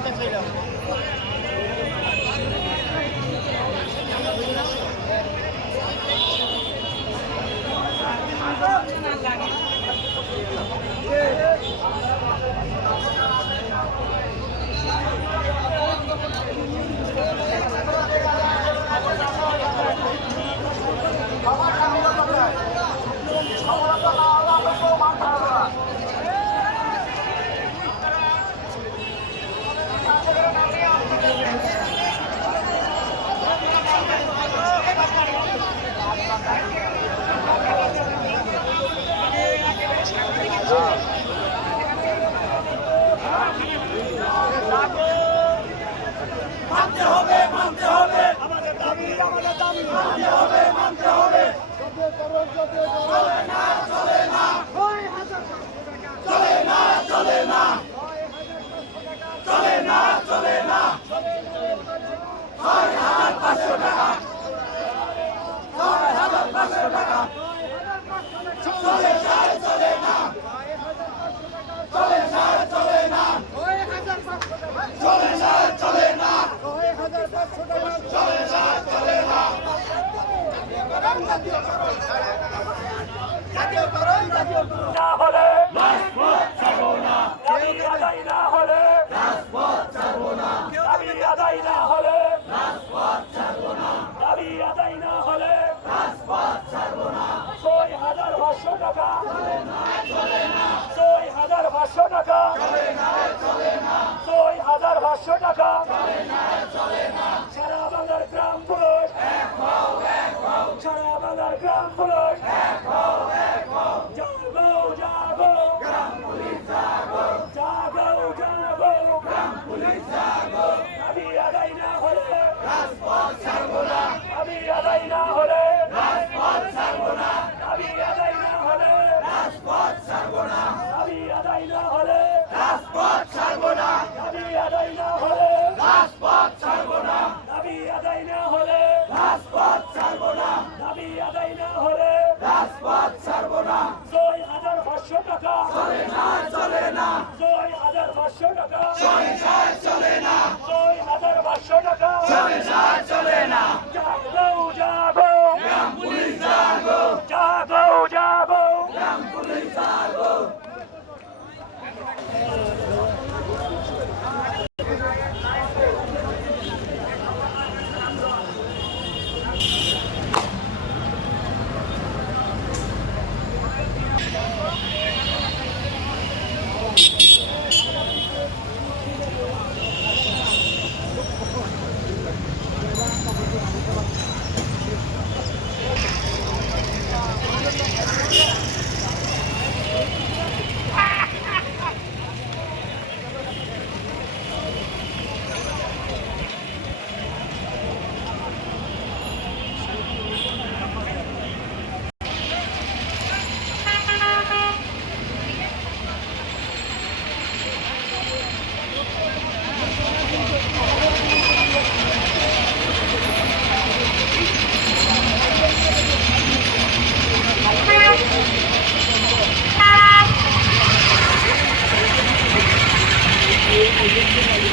trailer. চলে না পথ ছাড়বো না। ছয় হাজার পাঁচশো টাকা। চলে না চলে না। ছয় হাজার পাঁচশো টাকা। Gracias.